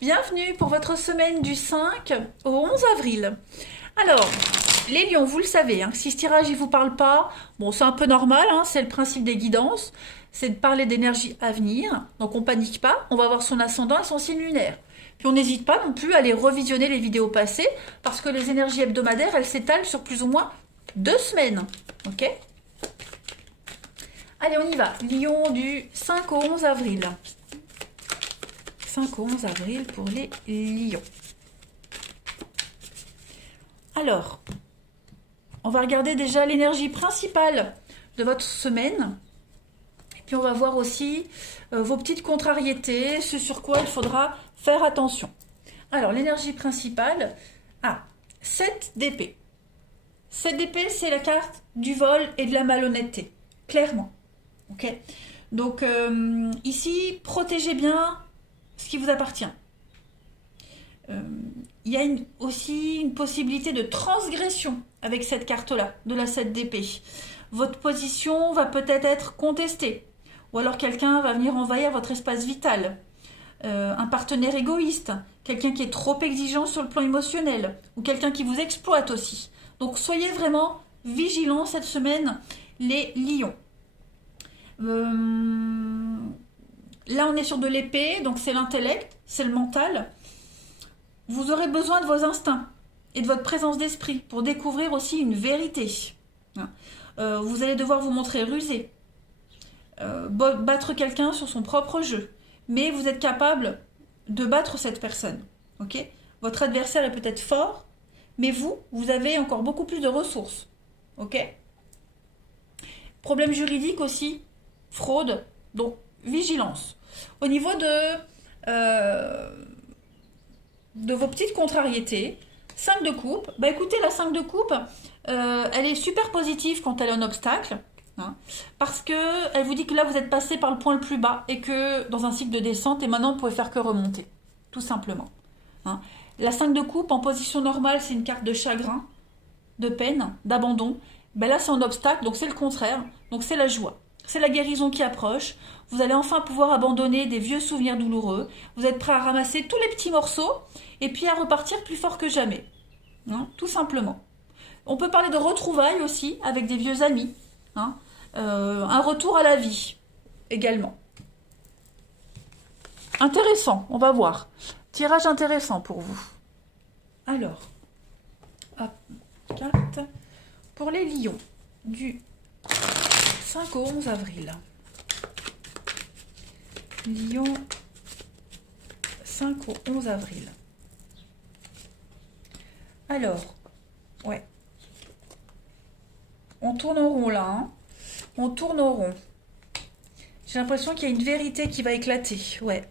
Bienvenue pour votre semaine du 5 au 11 avril. Alors, les lions, vous le savez, hein, si ce tirage ne vous parle pas, bon, c'est un peu normal, hein, c'est le principe des guidances, c'est de parler d'énergie à venir. Donc on panique pas, on va voir son ascendant et son signe lunaire. Puis on n'hésite pas non plus à aller revisionner les vidéos passées, parce que les énergies hebdomadaires, elles s'étalent sur plus ou moins 2 semaines. Ok? Allez, on y va. Lion du 5 au 11 avril. 5 au 11 avril pour les lions. Alors, on va regarder déjà l'énergie principale de votre semaine. Et puis on va voir aussi vos petites contrariétés, ce sur quoi il faudra faire attention. Alors, l'énergie principale, 7 d'épée. 7 d'épée, c'est la carte du vol et de la malhonnêteté, clairement. Ok. Donc, ici, protégez bien ce qui vous appartient. Il y a aussi une possibilité de transgression avec cette carte-là, de la 7 d'épée. Votre position va peut-être être contestée, ou alors quelqu'un va venir envahir votre espace vital. Un partenaire égoïste, quelqu'un qui est trop exigeant sur le plan émotionnel, ou quelqu'un qui vous exploite aussi. Donc soyez vraiment vigilants cette semaine, les lions. Là, on est sur de l'épée, donc c'est l'intellect, c'est le mental. Vous aurez besoin de vos instincts et de votre présence d'esprit pour découvrir aussi une vérité. Vous allez devoir vous montrer rusé, battre quelqu'un sur son propre jeu, mais vous êtes capable de battre cette personne. Ok? Votre adversaire est peut-être fort, mais vous avez encore beaucoup plus de ressources. Ok? Problème juridique aussi, fraude, donc vigilance. Au niveau de vos petites contrariétés, 5 de coupe, bah écoutez, la 5 de coupe, elle est super positive quand elle a un obstacle, hein, parce que elle vous dit que là vous êtes passé par le point le plus bas et que dans un cycle de descente, et maintenant vous pouvez faire que remonter, tout simplement. Hein. La 5 de coupe en position normale, c'est une carte de chagrin, de peine, d'abandon. Ben là c'est un obstacle, donc c'est le contraire, donc c'est la joie. C'est la guérison qui approche. Vous allez enfin pouvoir abandonner des vieux souvenirs douloureux. Vous êtes prêt à ramasser tous les petits morceaux et puis à repartir plus fort que jamais. Hein, tout simplement. On peut parler de retrouvailles aussi avec des vieux amis. Hein, un retour à la vie également. Intéressant, on va voir. Tirage intéressant pour vous. Alors, hop, carte pour les lions du 5 au 11 avril. Lion, 5 au 11 avril. Alors, ouais. On tourne en rond là. Hein. On tourne en rond. J'ai l'impression qu'il y a une vérité qui va éclater. Ouais.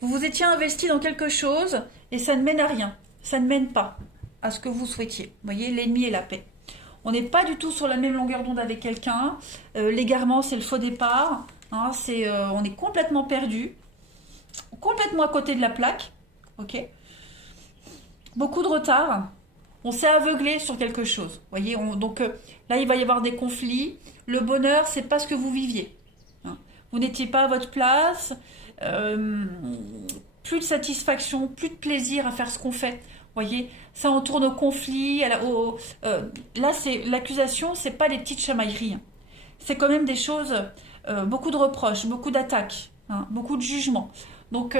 Vous vous étiez investi dans quelque chose et ça ne mène à rien. Ça ne mène pas à ce que vous souhaitiez. Vous voyez, l'ennemi et la paix. On n'est pas du tout sur la même longueur d'onde avec quelqu'un. L'égarement, c'est le faux départ. Hein, on est complètement perdu. Complètement à côté de la plaque. Ok. Beaucoup de retard. On s'est aveuglé sur quelque chose. Voyez, donc là, il va y avoir des conflits. Le bonheur, c'est pas ce que vous viviez. Hein. Vous n'étiez pas à votre place. Plus de satisfaction, plus de plaisir à faire ce qu'on fait. Voyez, ça on tourne au conflit. Là, c'est l'accusation, c'est pas des petites chamailleries. C'est quand même des choses, beaucoup de reproches, beaucoup d'attaques, hein, beaucoup de jugements. Donc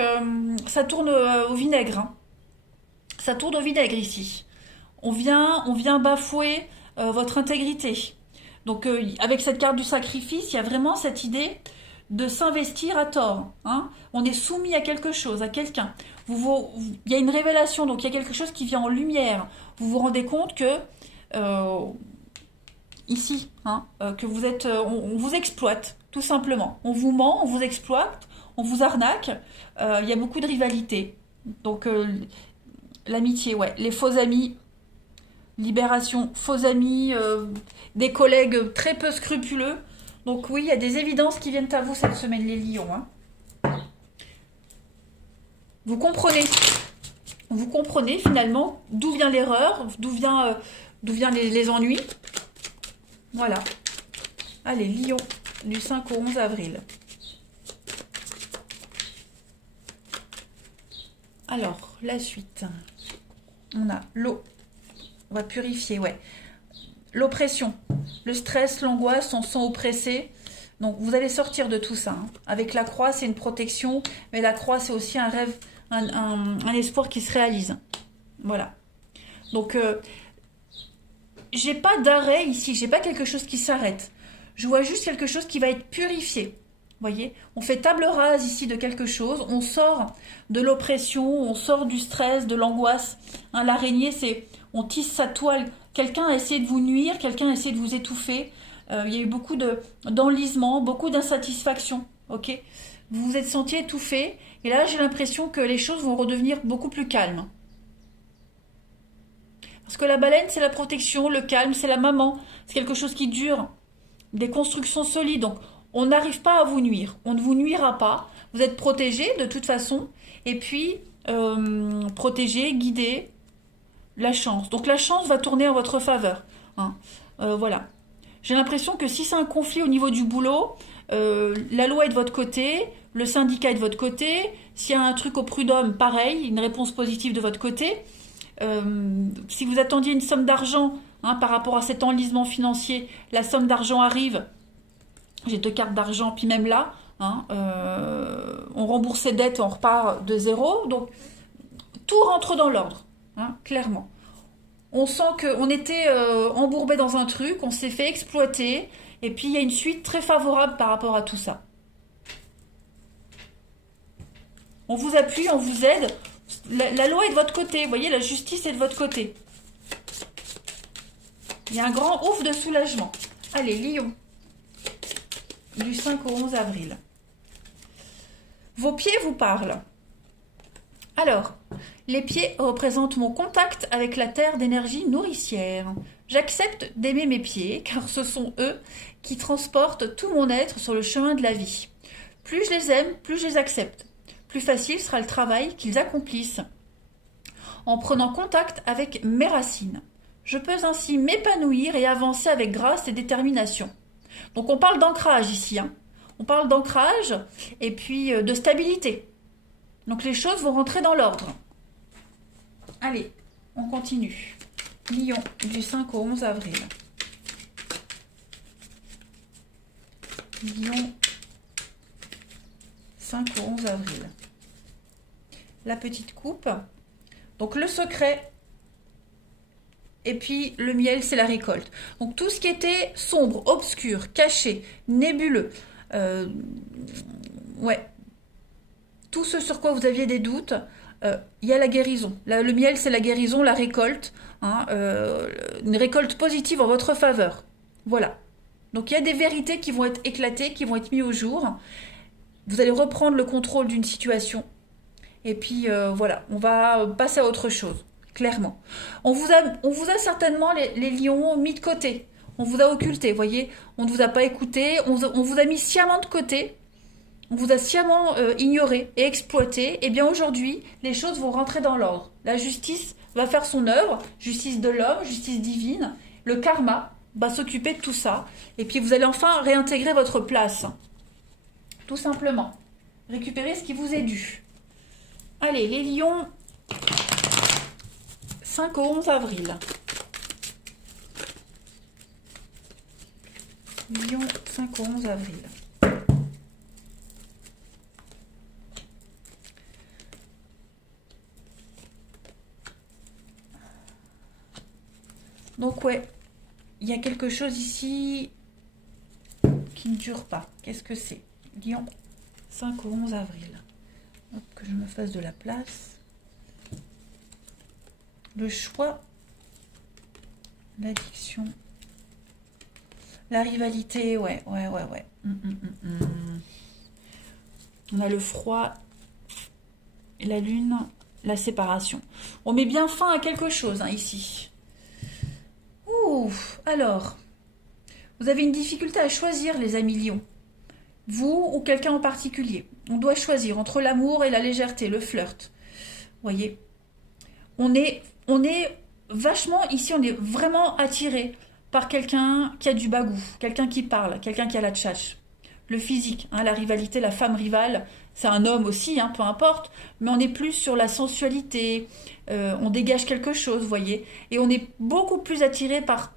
ça tourne au vinaigre. Hein. Ça tourne au vinaigre ici. On vient bafouer votre intégrité. Donc avec cette carte du sacrifice, il y a vraiment cette idée de s'investir à tort. Hein. On est soumis à quelque chose, à quelqu'un. Il y a une révélation, donc il y a quelque chose qui vient en lumière. Vous vous rendez compte que ici, hein, que vous êtes, on vous exploite, tout simplement. On vous ment, on vous exploite, on vous arnaque. Il y a beaucoup de rivalité. Donc l'amitié, ouais, les faux amis. Libération, faux amis, des collègues très peu scrupuleux. Donc oui, il y a des évidences qui viennent à vous cette semaine, les lions. Hein. Vous comprenez finalement d'où vient l'erreur, d'où vient les ennuis. Voilà. Allez, lion, du 5 au 11 avril. Alors, la suite. On a l'eau. On va purifier, ouais. L'oppression, le stress, l'angoisse, on se sent oppressé. Donc, vous allez sortir de tout ça. Hein. Avec la croix, c'est une protection. Mais la croix, c'est aussi un rêve, un espoir qui se réalise. Voilà. Donc, j'ai pas d'arrêt ici. J'ai pas quelque chose qui s'arrête. Je vois juste quelque chose qui va être purifié. Voyez, on fait table rase ici de quelque chose, on sort de l'oppression, on sort du stress, de l'angoisse. Hein, l'araignée, c'est, on tisse sa toile. Quelqu'un a essayé de vous nuire, quelqu'un a essayé de vous étouffer. Il y a eu beaucoup d'enlisement, beaucoup d'insatisfaction. Ok, vous vous êtes senti étouffé, et là j'ai l'impression que les choses vont redevenir beaucoup plus calmes. Parce que la baleine, c'est la protection, le calme, c'est la maman, c'est quelque chose qui dure, des constructions solides. Donc, on n'arrive pas à vous nuire. On ne vous nuira pas. Vous êtes protégé de toute façon. Et puis, protégé, guidé, la chance. Donc, la chance va tourner en votre faveur. Hein. Voilà. J'ai l'impression que si c'est un conflit au niveau du boulot, la loi est de votre côté, le syndicat est de votre côté. S'il y a un truc au prud'homme, pareil, une réponse positive de votre côté. Si vous attendiez une somme d'argent hein, par rapport à cet enlisement financier, la somme d'argent arrive. J'ai 2 cartes d'argent, puis même là, hein, on rembourse ses dettes, on repart de zéro. Donc, tout rentre dans l'ordre, hein, clairement. On sent qu'on était embourbé dans un truc, on s'est fait exploiter, et puis il y a une suite très favorable par rapport à tout ça. On vous appuie, on vous aide. La loi est de votre côté, vous voyez, la justice est de votre côté. Il y a un grand ouf de soulagement. Allez, Lion. Du 5 au 11 avril. Vos pieds vous parlent. Alors, les pieds représentent mon contact avec la terre d'énergie nourricière. J'accepte d'aimer mes pieds car ce sont eux qui transportent tout mon être sur le chemin de la vie. Plus je les aime, plus je les accepte. Plus facile sera le travail qu'ils accomplissent. En prenant contact avec mes racines, je peux ainsi m'épanouir et avancer avec grâce et détermination. Donc on parle d'ancrage ici, hein. On parle d'ancrage et puis de stabilité. Donc les choses vont rentrer dans l'ordre. Allez, on continue. Lion, du 5 au 11 avril. Lion, 5 au 11 avril. La petite coupe. Donc le secret. Et puis le miel, c'est la récolte. Donc tout ce qui était sombre, obscur, caché, nébuleux, ouais, tout ce sur quoi vous aviez des doutes, il y a la guérison. Le miel, c'est la guérison, la récolte, hein, une récolte positive en votre faveur. Voilà. Donc il y a des vérités qui vont être éclatées, qui vont être mises au jour. Vous allez reprendre le contrôle d'une situation. Et puis voilà, on va passer à autre chose. Clairement. On vous a certainement les lions mis de côté. On vous a occulté, vous voyez. On ne vous a pas écouté. On vous a mis sciemment de côté. On vous a sciemment ignoré et exploité. Et bien aujourd'hui, les choses vont rentrer dans l'ordre. La justice va faire son œuvre. Justice de l'homme, justice divine. Le karma va s'occuper de tout ça. Et puis vous allez enfin réintégrer votre place. Tout simplement. Récupérer ce qui vous est dû. Allez, les lions... 5 au 11 avril. Lion, 5 au 11 avril. Donc ouais, il y a quelque chose ici qui ne dure pas. Qu'est-ce que c'est? Lion, 5 au 11 avril. Hop, que je me fasse de la place. Le choix, l'addiction, la rivalité, ouais. On a le froid, la lune, la séparation. On met bien fin à quelque chose hein, ici. Ouh, alors, vous avez une difficulté à choisir les amis lions. Vous ou quelqu'un en particulier. On doit choisir entre l'amour et la légèreté, le flirt. Voyez, on est vachement, ici on est vraiment attiré par quelqu'un qui a du bagou, quelqu'un qui parle, quelqu'un qui a la tchatche. le physique, hein, la rivalité, la femme rivale, c'est un homme aussi, hein, peu importe, mais on est plus sur la sensualité, on dégage quelque chose, vous voyez, et on est beaucoup plus attiré par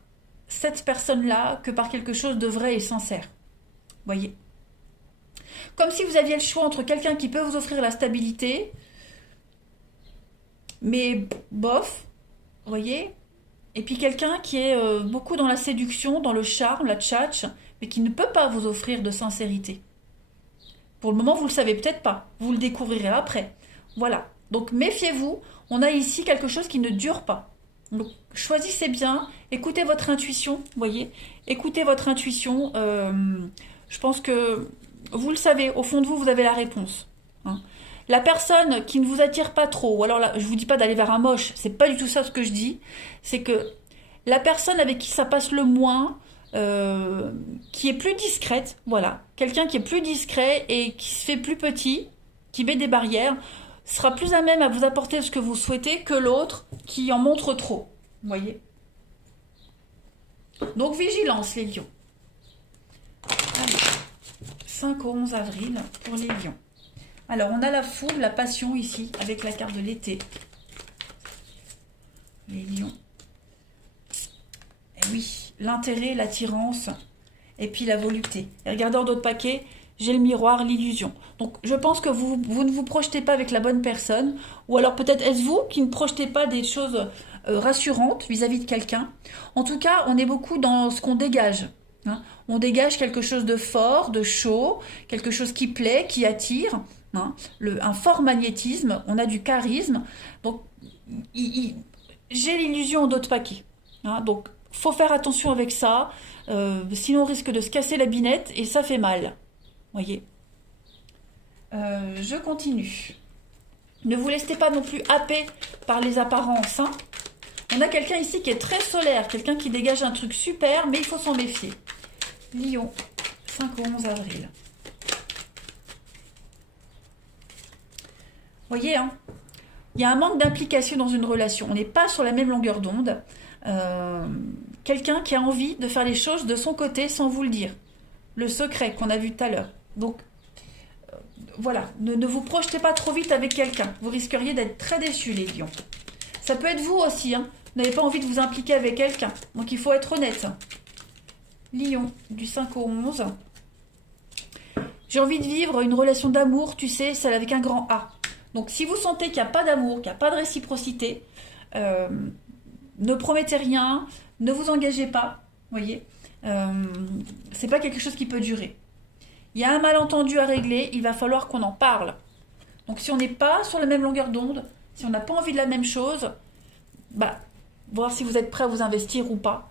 cette personne-là que par quelque chose de vrai et sincère, vous voyez. Comme si vous aviez le choix entre quelqu'un qui peut vous offrir la stabilité, mais bof, vous voyez, et puis quelqu'un qui est beaucoup dans la séduction, dans le charme, la tchatch, mais qui ne peut pas vous offrir de sincérité. Pour le moment, vous ne le savez peut-être pas. Vous le découvrirez après. Voilà. Donc méfiez-vous. On a ici quelque chose qui ne dure pas. Donc choisissez bien. Écoutez votre intuition. Vous voyez. Écoutez votre intuition. Je pense que vous le savez. Au fond de vous, vous avez la réponse. Hein. La personne qui ne vous attire pas trop, ou alors là, je ne vous dis pas d'aller vers un moche. C'est pas du tout ça ce que je dis. C'est que la personne avec qui ça passe le moins, qui est plus discrète, voilà, quelqu'un qui est plus discret et qui se fait plus petit, qui met des barrières, sera plus à même à vous apporter ce que vous souhaitez que l'autre qui en montre trop, vous voyez. Donc vigilance les lions. Allez, 5 au 11 avril pour les lions. Alors on a la foule, la passion ici avec la carte de l'été. Les lions. Et oui, l'intérêt, l'attirance, et puis la volupté. Et regardez en d'autres paquets, j'ai le miroir, l'illusion. Donc je pense que vous ne vous projetez pas avec la bonne personne, ou alors peut-être est-ce vous qui ne projetez pas des choses rassurantes vis-à-vis de quelqu'un. En tout cas, on est beaucoup dans ce qu'on dégage. Hein. On dégage quelque chose de fort, de chaud, quelque chose qui plaît, qui attire. Hein. Un fort magnétisme, on a du charisme. Donc j'ai l'illusion en d'autres paquets. Hein. Donc faut faire attention avec ça, sinon on risque de se casser la binette et ça fait mal. Voyez. Je continue. Ne vous laissez pas non plus happer par les apparences. Hein. On a quelqu'un ici qui est très solaire, quelqu'un qui dégage un truc super, mais il faut s'en méfier. Lion, 5 au 11 avril. Voyez, hein, il y a un manque d'implication dans une relation. On n'est pas sur la même longueur d'onde. Quelqu'un qui a envie de faire les choses de son côté sans vous le dire. Le secret qu'on a vu tout à l'heure. Donc, voilà, ne vous projetez pas trop vite avec quelqu'un. Vous risqueriez d'être très déçus, les lions. Ça peut être vous aussi, hein. Vous n'avez pas envie de vous impliquer avec quelqu'un. Donc, il faut être honnête. Lion, du 5 au 11. J'ai envie de vivre une relation d'amour, tu sais, celle avec un grand A. Donc, si vous sentez qu'il n'y a pas d'amour, qu'il n'y a pas de réciprocité, ne promettez rien, ne vous engagez pas, voyez. C'est pas quelque chose qui peut durer. Il y a un malentendu à régler, il va falloir qu'on en parle. Donc si on n'est pas sur la même longueur d'onde, si on n'a pas envie de la même chose, bah, voir si vous êtes prêt à vous investir ou pas.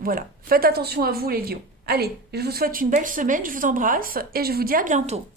Voilà. Faites attention à vous les lions. Allez, je vous souhaite une belle semaine, je vous embrasse et je vous dis à bientôt.